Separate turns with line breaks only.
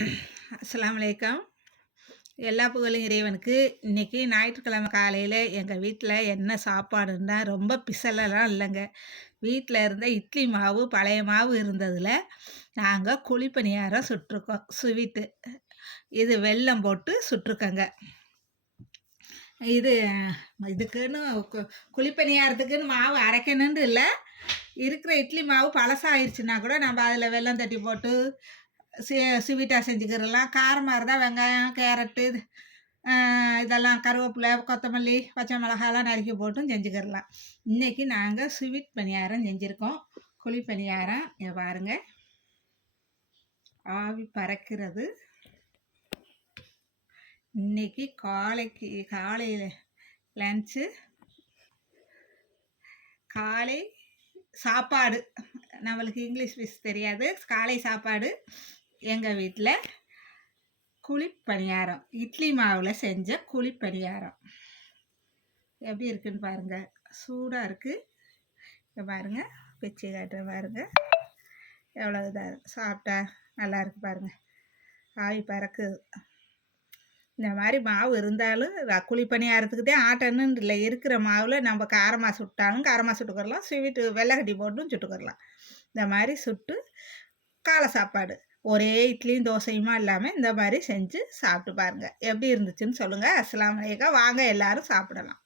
அஸ்லாம் வலைக்கம் எல்லா புகழும் இறைவனுக்கு. இன்றைக்கி ஞாயிற்றுக்கிழமை காலையில் எங்கள் வீட்டில் என்ன சாப்பாடுன்னா ரொம்ப பிசலெல்லாம் இல்லைங்க. வீட்டில் இருந்த இட்லி மாவு பழைய மாவு இருந்ததில் நாங்கள் குழிப்பணியாரம் சுட்டிருக்கோம். ஸ்வீட்டு இது வெல்லம் போட்டு சுட்டிருக்கோங்க. இது இதுக்குன்னு குழிப்பணியாரத்துக்குன்னு மாவு அரைக்கணுன்னு இல்லை. இருக்கிற இட்லி மாவு பழசாயிருச்சுன்னா கூட நம்ம அதில் வெல்லம் தட்டி போட்டு சி ஸ்வீட்டாக செஞ்சுக்கிறலாம். காரமாக இருந்தால் வெங்காயம் கேரட்டு இது இதெல்லாம் கருவேப்பிலை கொத்தமல்லி பச்சை மிளகாலாம் நறுக்கி போட்டும் செஞ்சுக்கிடலாம் இன்றைக்கி நாங்கள் ஸ்வீட் பணியாரம் செஞ்சுருக்கோம். குழி பணியாரம். இதை பாருங்கள் ஆவி பறக்கிறது. இன்றைக்கி காலைக்கு காலையில் லன்ச்சு. காலை சாப்பாடு. நம்மளுக்கு இங்கிலீஷ் மிஸ் தெரியாது. காலை சாப்பாடு. எங்கள் வீட்டில் குழிப்பணியாரம் இட்லி மாவில் செஞ்ச குழிப்பணியாரம். எப்படி இருக்குன்னு பாருங்கள் சூடாக இருக்குது இங்கே பாருங்கள் பிச்சு காட்டுற பாருங்கள் எவ்வளோ இதாக சாப்பிட்டா நல்லா இருக்குது பாருங்கள் ஆவி பறக்குது இந்த மாதிரி மாவு இருந்தாலும் குழி பணியாரத்துக்கு ஆட்டணுன்னு இல்லை இருக்கிற மாவில் நம்ம காரமாக சுட்டாலும் காரமாக சுட்டுக்கரலாம் ஸ்வீட்டு வெள்ளைக்கட்டி போட்டும் சுட்டுக்கரலாம் இந்த மாதிரி சுட்டு காலை சாப்பாடு. ஒரே இட்லியும் தோசையுமா இல்லாமல் இந்த மாதிரி செஞ்சு சாப்பிட்டு பாருங்கள் எப்படி இருந்துச்சுன்னு சொல்லுங்கள் அஸ்லாம் வலைக்கம் வாங்க எல்லோரும் சாப்பிடலாம்.